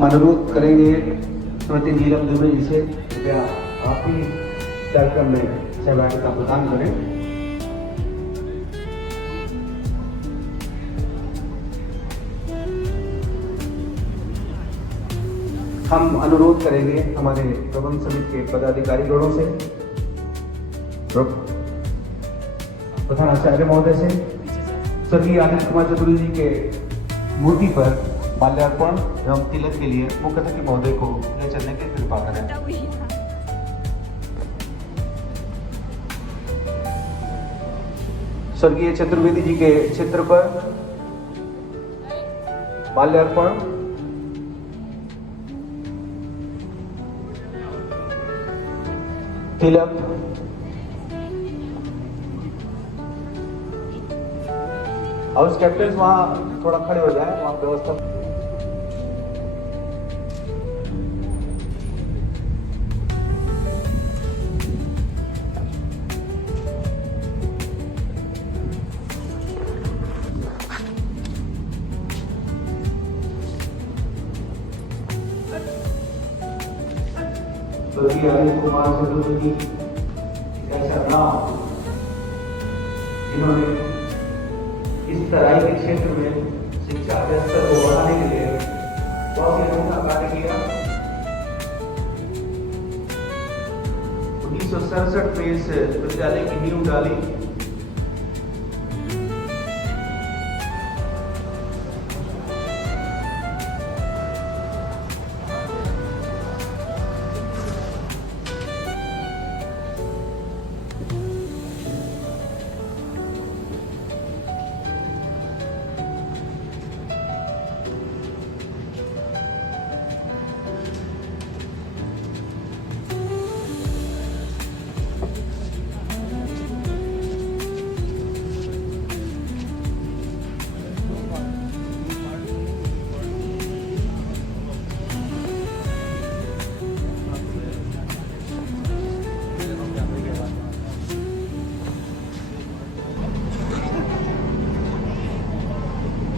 हम अनुरोध करेंगे श्रीमती नीलम दुबे जी से, कृपया आप ही कार्यक्रम में सहभागिता प्रदान करें। हम अनुरोध करेंगे हमारे प्रबंध समिति के पदाधिकारी गणों से, प्रधानाचार्य महोदय से, स्वर्गीय आनंद कुमार चतुर्वेदी जी के मूर्ति पर माल्यार्पण एवं तिलक के लिए मुख्य अतिथि महोदय को ले चलने की कृपा करें। स्वर्गीय चतुर्वेदी जी के चित्र पर माल्यार्पण, तिलक, हाउस कैप्टन वहां थोड़ा खड़े हो जाए, वहां व्यवस्था। स्वर्गीय आनंद कुमार चतुर्वेदी ऐसा नाम जिन्होंने इस तराई के क्षेत्र में शिक्षा के स्तर को बढ़ाने के लिए बहुत ही अनोखा कार्य किया। 1967 में इस विद्यालय की नींव डाली।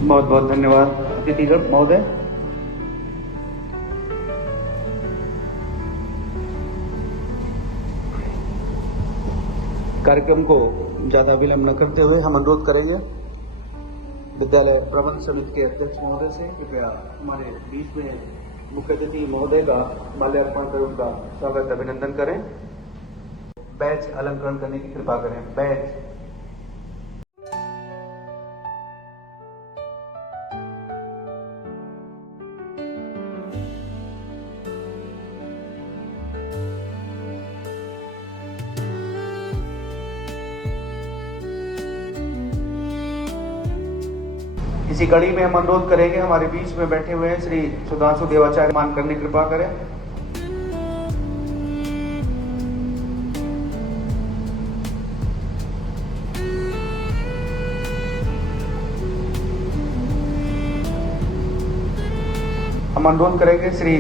बहुत बहुत धन्यवाद अतिथिगण महोदय। कार्यक्रम को ज्यादा विलंब न करते हुए हम अनुरोध करेंगे विद्यालय प्रबंध समिति के अध्यक्ष महोदय से, कृपया हमारे बीच में मुख्य अतिथि महोदय का माल्यार्पण कर उनका स्वागत अभिनंदन करें। बैच अलंकरण करने की कृपा करें। बैच इसी कड़ी में हम अनुरोध करेंगे हमारे बीच में बैठे हुए हैं श्री सुधांशु देवाचार्य, मान करने की कृपा करें। हम अनुरोध करेंगे श्री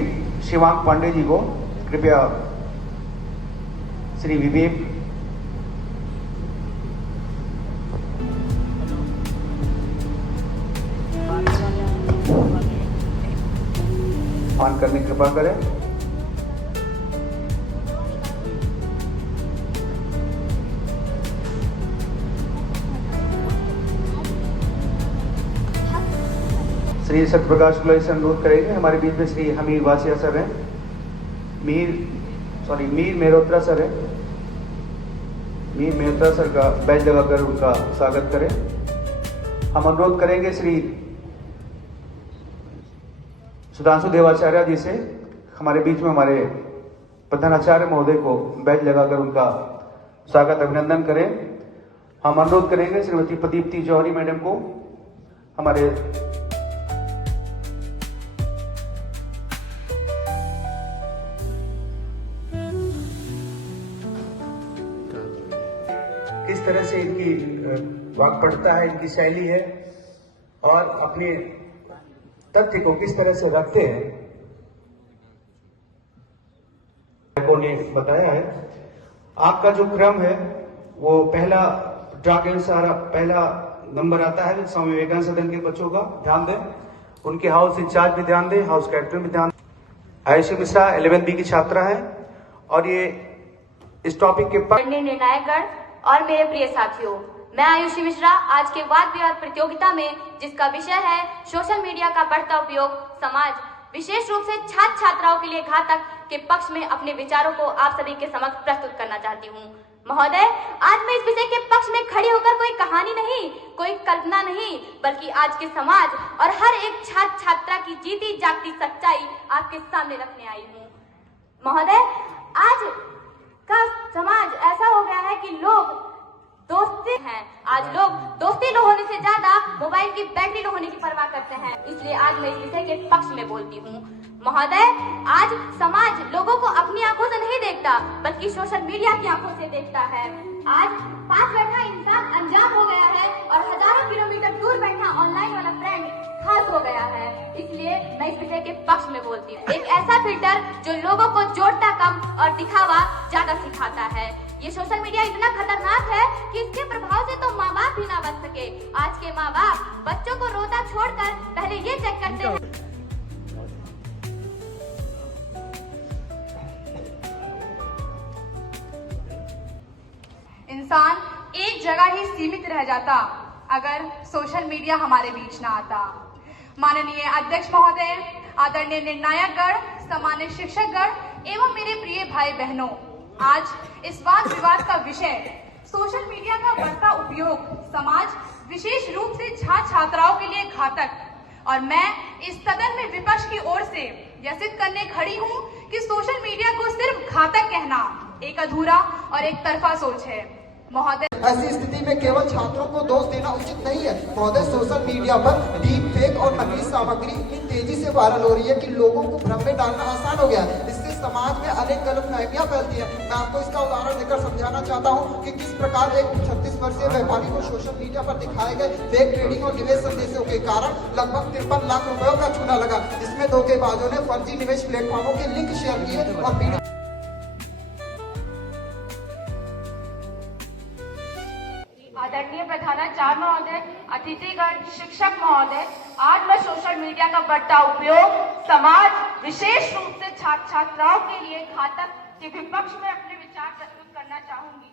शिवांग पांडे जी को, कृपया श्री विवेक मान करने की कृपा करें। श्री सत्यप्रकाश गुलाई से अनुरोध करेंगे हमारे बीच में श्री हमीर वासिया सर हैं, मीर मेहरोत्रा सर है। मीर मेहरोत्रा सर का बैच लगाकर उनका स्वागत करें। हम अनुरोध करेंगे श्री सुधांशु देवाचार्य जी से, हमारे बीच में हमारे प्रधानाचार्य महोदय को बैच लगाकर उनका स्वागत अभिनंदन करें। हम अनुरोध करेंगे श्रीमती प्रदीप्ति जौहरी मैडम को, हमारे किस तरह से इनकी वाक्पटुता है, इनकी शैली है और अपने तथ्य को किस तरह से रखते हैं, ने बताया है। आपका जो क्रम है वो पहला ड्रा के अनुसार पहला नंबर आता है स्वामी विवेकानंद सदन के बच्चों का, ध्यान दें। उनके हाउस इंचार्ज भी ध्यान दें, हाउस कैटरिंग भी ध्यान। आयुषी मिश्रा 11 बी की छात्रा है और ये इस टॉपिक के निर्णायक गण और मेरे प्रिय साथियों, मैं आयुषी मिश्रा आज के वाद विवाद प्रतियोगिता में जिसका विषय है सोशल मीडिया का बढ़ता उपयोग समाज विशेष रूप से छात्र छात्राओं के लिए घातक के पक्ष में अपने विचारों को आप सभी के समक्ष प्रस्तुत करना चाहती हूँ। महोदय, आज मैं इस विषय के पक्ष में खड़ी होकर कोई कहानी नहीं, कोई कल्पना नहीं, बल्कि आज के समाज और हर एक छात्र छात्रा की जीती जागती सच्चाई आपके सामने रखने आई हूँ। महोदय, आज का समाज ऐसा हो गया है कि लोग दोस्ती हैं। आज लोग दोस्ती लो होने से ज्यादा मोबाइल की बैटरी लो होने की परवाह करते हैं। इसलिए आज मैं इस विषय के पक्ष में बोलती हूँ। महोदय, आज समाज लोगों को अपनी आंखों से नहीं देखता बल्कि सोशल मीडिया की आंखों से देखता है। आज पास बैठा इंसान अनजान हो गया है और हजारों किलोमीटर दूर बैठा ऑनलाइन वाला फ्रेंड खास हो गया है। इसलिए मैं इस विषय के पक्ष में बोलती हूँ। एक ऐसा फिल्टर जो लोगों को जोड़ता कम और दिखावा ज्यादा सिखाता है। ये सोशल मीडिया इतना खतरनाक है कि इसके प्रभाव से तो माँ बाप भी ना बच सके। आज के माँ बाप बच्चों को रोता छोड़कर पहले ये चेक करते हैं। इंसान एक जगह ही सीमित रह जाता अगर सोशल मीडिया हमारे बीच ना आता। माननीय अध्यक्ष महोदय, आदरणीय निर्णायक गण, सामान्य शिक्षक गण एवं मेरे प्रिय भाई बहनों, आज इस वाद विवाद का विषय सोशल मीडिया का बढ़ता उपयोग समाज विशेष रूप से छात्र छात्राओं के लिए घातक और मैं इस सदन में विपक्ष की ओर से यह सिद्ध करने खड़ी हूँ कि सोशल मीडिया को सिर्फ घातक कहना एक अधूरा और एक तरफा सोच है। महोदय, ऐसी स्थिति में केवल छात्रों को दोष देना उचित नहीं है। महोदय, सोशल मीडिया पर डीप फेक और नकली सामग्री इतनी तेजी से वायरल हो रही है कि लोगों को भ्रम में डालना आसान हो गया है। इससे समाज में अनेक गलतफहमियां फैलती है। मैं आपको इसका उदाहरण देकर समझाना चाहता हूं कि किस प्रकार एक 36 वर्षीय व्यापारी को सोशल मीडिया पर दिखाए गए फेक ट्रेडिंग और निवेश संदेशों के कारण लगभग 53 लाख रुपयों का चूना लगा। इसमें धोखेबाजों ने फर्जी निवेश प्लेटफॉर्मों के लिंक शेयर किए और आदरणीय प्रधानाचार्य महोदय, अतिथिगण, शिक्षक महोदय, आज मैं सोशल मीडिया का बढ़ता उपयोग समाज विशेष रूप से छात्र छात्राओं के लिए घातक के विपक्ष में अपने विचार प्रस्तुत करना चाहूंगी।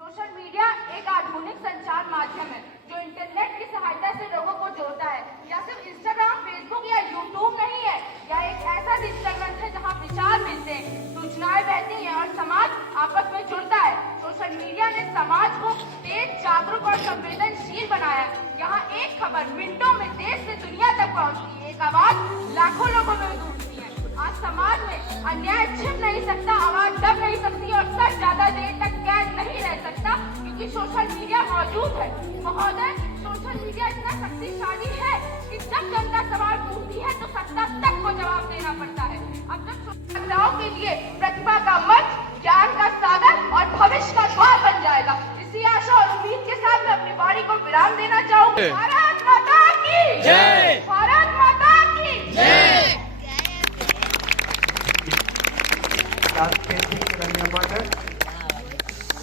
सोशल मीडिया एक आधुनिक संचार माध्यम है जो इंटरनेट की सहायता से लोगों को जोड़ता है। या सिर्फ इंस्टाग्राम, फेसबुक या यूट्यूब नहीं है, यह एक ऐसा डिजिटल मंच है जहां विचार मिलते हैं, सूचनाएं बहती हैं और समाज आपस में जुड़ता है। सोशल मीडिया ने समाज को तेज, जागरूक और संवेदनशील बनाया। यहाँ एक खबर मिनटों में देश से दुनिया तक पहुँचती है, एक आवाज लाखों लोगों में गूंजती है। आज समाज में अन्याय छिप नहीं सकता, आवाज दब नहीं सकती और सच ज्यादा देर तक कैद नहीं रह सकता क्योंकि सोशल मीडिया मौजूद है। महोदय, सोशल मीडिया इतना शक्तिशाली है कि जब जनता सवाल पूछती है तो सत्ता तक को जवाब देना पड़ता है। अब जब छात्राओं के लिए प्रतिभा का मंच, ज्ञान का सागर और भविष्य का द्वार बन जाएगा। इसी आशा और उम्मीद के साथ मैं अपनी वाणी को विराम देना चाहूंगी। भारत माता की जय! भारत माता की जय!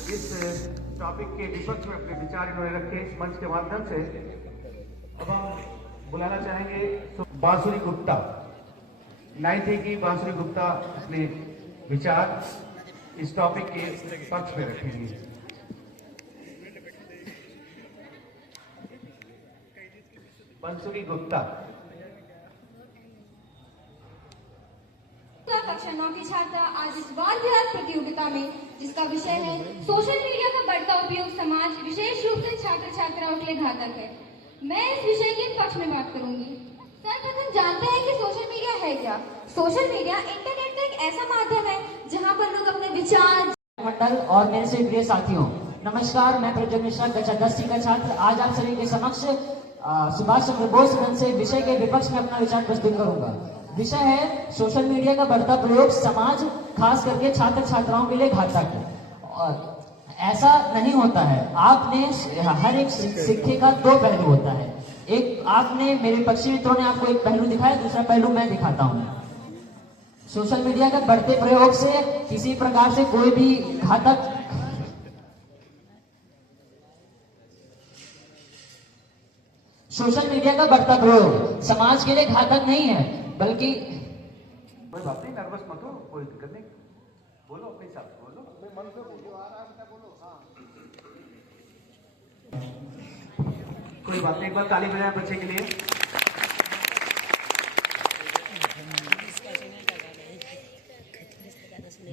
इस टॉपिक के विपक्ष में अपने विचार इन्होंने रखे इस मंच के माध्यम से। अब हम बुलाना चाहेंगे बांसुरी गुप्ता, 9th की बांसुरी गुप्ता अपने विचार इस टॉपिक के पक्ष में रखेंगे। बांसुरी गुप्ता। कक्षा 9 की छात्रा आज इस वाद विवाद प्रतियोगिता में जिसका विषय है सोशल मीडिया का बढ़ता उपयोग समाज विशेष रूप से छात्र छात्राओं के लिए घातक है, मैं इस विषय के पक्ष में बात करूंगी। सर्वप्रथम जानते हैं कि सोशल मीडिया है क्या। सोशल मीडिया इंटरनेट का एक ऐसा माध्यम है जहां पर लोग अपने विचार मंडल और मेरे से प्रिय साथियों, नमस्कार। मैं प्रज्वल मिश्रा, कक्षा 10 का छात्र आज आप सभी के समक्ष सुभाष चंद्र बोस सदन से विषय के विपक्ष में अपना विचार प्रस्तुत करूंगा। विषय है सोशल मीडिया का बढ़ता प्रयोग समाज खास करके छात्र छात्राओं के लिए घातक है। और ऐसा नहीं होता है। आपने हर एक सिक्के का दो पहलू होता है। एक आपने मेरे पक्षी मित्रों ने आपको एक पहलू दिखाया, दूसरा पहलू मैं दिखाता हूँ। सोशल मीडिया का बढ़ते प्रयोग से किसी प्रकार से कोई भी घातक सोशल मीडिया का बढ़ता प्रयोग समाज के लिए घातक नहीं है, बल्कि कोई बात नहीं, नर्वस मत हो, कोई दिक्कत नहीं, बोलो अपने हिसाब से बोलो, अपने मन से बोलो, आराम से बोलो। हाँ, कोई बात नहीं, एक बार ताली बजाएं बच्चे के लिए।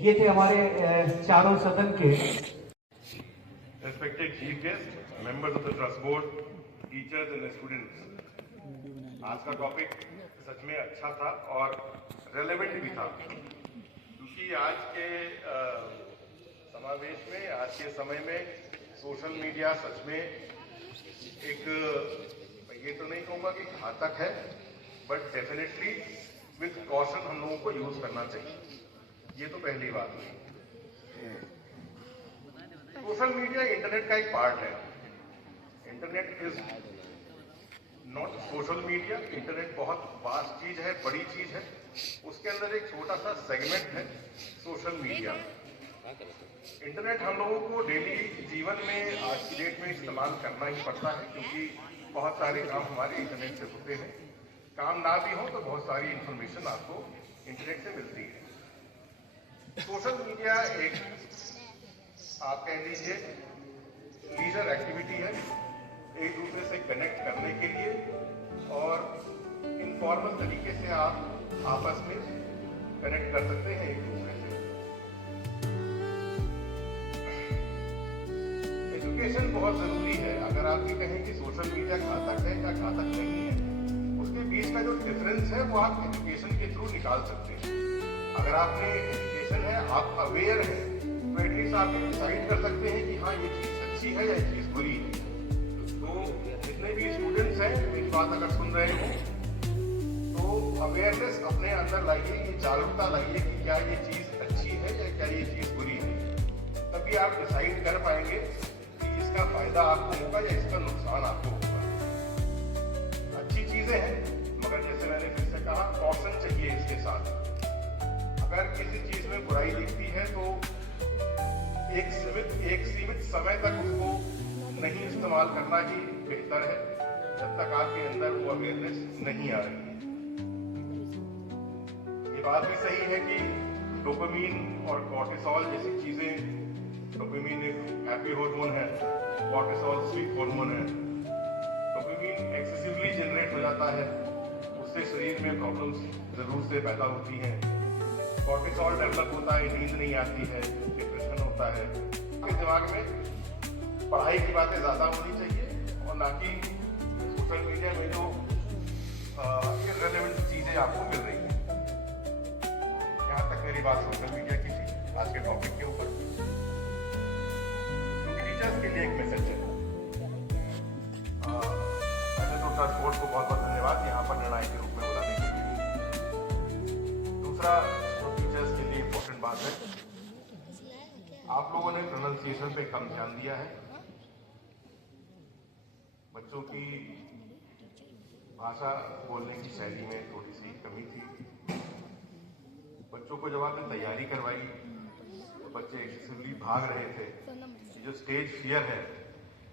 ये थे हमारे चारों सदन के Respected chief guests, members of the trust board, teachers and students, आज का टॉपिक सच में अच्छा था और रेलेवेंट भी था, क्योंकि आज के समावेश में, आज के समय में सोशल मीडिया सच में एक, ये तो नहीं कहूँगा कि घातक है, बट डेफिनेटली विथ कॉशन हम लोगों को यूज करना चाहिए। ये तो पहली बात हुई। सोशल मीडिया इंटरनेट का एक पार्ट है। Internet is not social media. Internet बहुत वास्ट चीज है, बड़ी चीज है। उसके अंदर एक छोटा सा सेगमेंट है सोशल मीडिया। इंटरनेट हम लोगों को डेली जीवन में आज की डेट में इस्तेमाल करना ही पड़ता है, क्योंकि बहुत सारे काम हमारे इंटरनेट से होते हैं। काम ना भी हो तो बहुत सारी इंफॉर्मेशन आपको इंटरनेट से मिलती है। सोशल मीडिया एक, आप कह लीजिए, लीजर एक्टिविटी है, एक दूसरे से कनेक्ट करने के लिए, और इनफॉर्मल तरीके से आप आपस में कनेक्ट कर सकते हैं एक दूसरे से। एजुकेशन बहुत जरूरी है। अगर आप ये कहें कि सोशल मीडिया घातक है या घातक नहीं है, उसके बीच का जो डिफरेंस है वो आप एजुकेशन के थ्रू निकाल सकते हैं। अगर आपने एजुकेशन है, आप अवेयर हैं, तो एटलीस्ट आप डिसाइड कर सकते हैं कि हाँ ये चीज अच्छी है या ये चीज बुरी है। तो जितने भी स्टूडेंट्स हैं मेरी बात अगर सुन रहे हो, तो अवेयरनेस अपने अंदर लाइए, ये जागरूकता लाइए कि क्या ये चीज अच्छी है या क्या ये चीज बुरी है। तभी आप डिसाइड कर पाएंगे कि इसका फायदा आपको होगा या इसका नुकसान आपको होगा। अच्छी चीजें हैं, मगर जैसे मैंने फिर से कहा, कॉशन चाहिए इसके साथ। अगर किसी चीज में बुराई दिखती है तो एक सीमित समय तक उसको नहीं इस्तेमाल करना ही बेहतर है, जब तक आपके अंदर वो अवेयरनेस नहीं आ रही है। ये बात भी सही है कि डोपामीन और कॉर्टिसोल जैसी चीजें, डोपामीन एक हैप्पी हार्मोन है, कॉर्टिसोल स्वीट हार्मोन है। डोपामीन एक्सेसिवली जनरेट हो जाता है, उससे शरीर में प्रॉब्लम्स जरूर से पैदा होती हैं। कॉर्टिसोल डेवलप होता है, नींद नहीं आती है, डिप्रेशन होता है। आपके दिमाग में पढ़ाई की बातें ज्यादा होनी चाहिए और ना कि सोशल मीडिया में जो इररिलेवेंट चीजें आपको मिल रही हैं। यहाँ तक मेरी बात सोशल मीडिया की थी आज के टॉपिक के ऊपर, क्योंकि टीचर्स के लिए एक मैसेज है। पहले तो ट्रस्ट बोर्ड को बहुत बहुत धन्यवाद यहाँ पर निर्णायक के रूप में बुलाने के लिए। दूसरा टीचर्स के लिए इम्पोर्टेंट बात है, आप लोगों ने प्रोनाउंसिएशन पे कम ध्यान दिया है। बच्चों की भाषा बोलने की शैली में थोड़ी सी कमी थी। बच्चों को जब आपने तैयारी करवाई तो बच्चे एक्सेसिवली भाग रहे थे। ये जो स्टेज फियर है,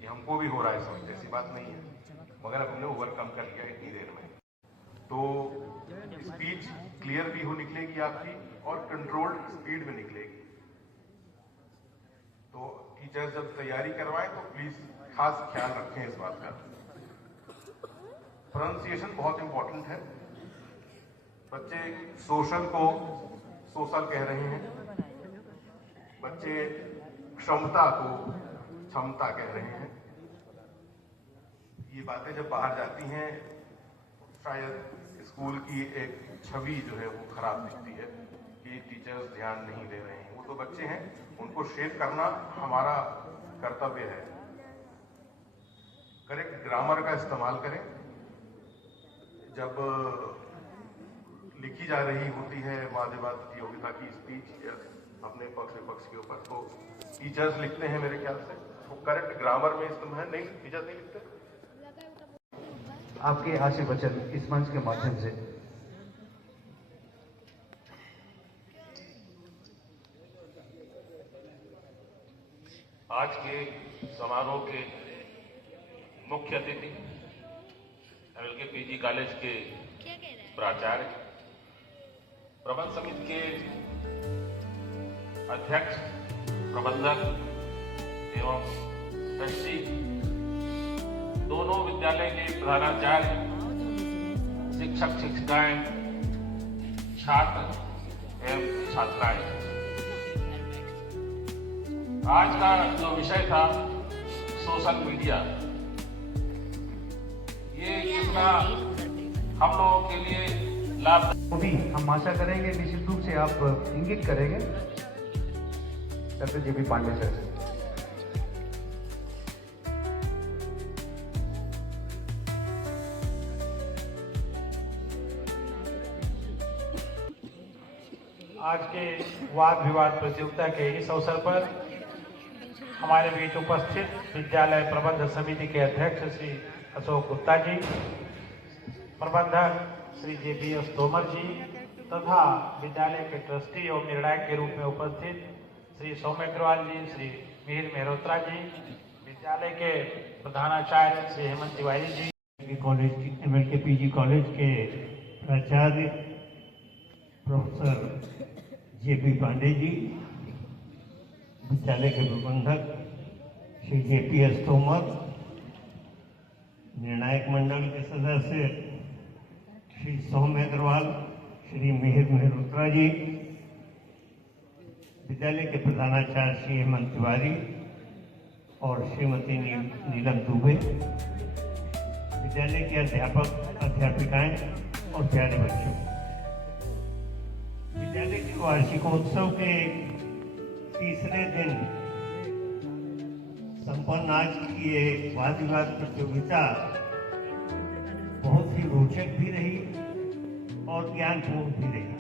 ये हमको भी हो रहा है, समझ ऐसी बात नहीं है, मगर हमने ओवरकम कर लिया इतनी देर में। तो स्पीच क्लियर भी हो निकलेगी आपकी और कंट्रोल्ड स्पीड में निकलेगी। तो टीचर्स जब तैयारी करवाएं तो प्लीज खास ख्याल रखें इस बात का। प्रोनाउंसिएशन बहुत इंपॉर्टेंट है। बच्चे सोशल को सोशल कह रहे हैं, बच्चे क्षमता को क्षमता कह रहे हैं। ये बातें जब बाहर जाती हैं, शायद स्कूल की एक छवि जो है वो खराब दिखती है कि टीचर्स ध्यान नहीं दे रहे हैं। वो तो बच्चे हैं, उनको शेप करना हमारा कर्तव्य है। करेक्ट ग्रामर का इस्तेमाल करें। जब लिखी जा रही होती है वाद विवाद प्रतियोगिता की स्पीच अपने पक्ष विपक्ष के ऊपर, तो टीचर्स लिखते हैं मेरे ख्याल से, तो करेक्ट ग्रामर में इस्तेमाल नहीं, टीचर्स नहीं लिखते। आपके आशीर्वचन इस मंच के माध्यम से। आज के समारोह के मुख्य अतिथि एमएलके पीजी कॉलेज के प्राचार्य, प्रबंध समिति के अध्यक्ष, प्रबंधक एवं ट्रस्टी, दोनों विद्यालय के प्रधानाचार्य, शिक्षक शिक्षिकाएं, छात्र एवं छात्राएं। आज का जो विषय था सोशल मीडिया, ये कितना हम लोगों के लिए लाभ भी हम आशा करेंगे, निश्चित रूप से आप इंगित करेंगे डॉक्टर जेपी पांडे सर से। आज के वाद विवाद प्रतियोगिता के इस अवसर पर हमारे बीच उपस्थित विद्यालय प्रबंधक समिति के अध्यक्ष श्री अशोक गुप्ता जी, प्रबंधक श्री JPS तोमर जी तथा विद्यालय के ट्रस्टी एवं निर्णायक के रूप में उपस्थित श्री सौम्य अग्रवाल जी, श्री मिहिर मेहरोत्रा जी, विद्यालय के प्रधानाचार्य Shri Hemant Tiwari ji, college MLK PG college के प्राचार्य प्रोफेसर JP पांडे जी, विद्यालय के प्रबंधक श्री JPS तोमर, निर्णायक मंडल के सदस्य श्री सौम्य अग्रवाल, श्री मिहिर मेहरोत्रा जी, विद्यालय के प्रधानाचार्य श्री हेमंत तिवारी और श्रीमती नीलम दुबे, विद्यालय के अध्यापक अध्यापिकाएं और प्यारे बच्चों, विद्यालय के वार्षिकोत्सव के तीसरे दिन संपन्न आज की ये वाद विवाद प्रतियोगिता बहुत ही रोचक भी रही और ज्ञानपूर्ण भी रही।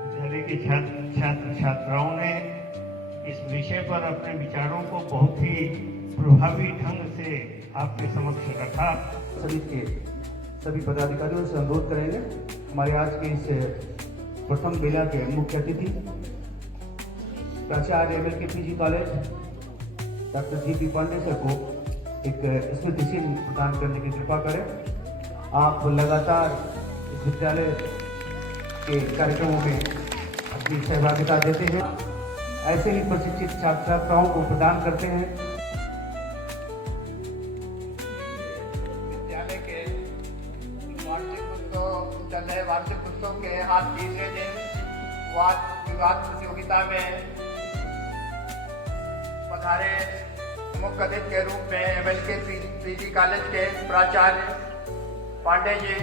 विद्यालय के छात्र छात्राओं ने इस विषय पर अपने विचारों को बहुत ही प्रभावी ढंग से आपके समक्ष रखा। सभी पदाधिकारियों से अनुरोध करेंगे, हमारे आज के इस प्रथम बेला के मुख्य अतिथि प्राचार्य MLK PG college doctor JP Pandey sir को एक स्मृति चिन्ह प्रदान करने की कृपा करें। आप लगातार इस विद्यालय के कार्यक्रमों में अपनी सहभागिता देते हैं, ऐसे ही प्रशिक्षित छात्र छात्राओं को प्रदान करते हैं। वार्षिक उत्सव के आज तीसरे दिन वाद विवाद प्रतियोगिता में पधारे मुख्य अतिथि के रूप में MLK PG कॉलेज के प्राचार्य पांडे जी,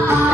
Ah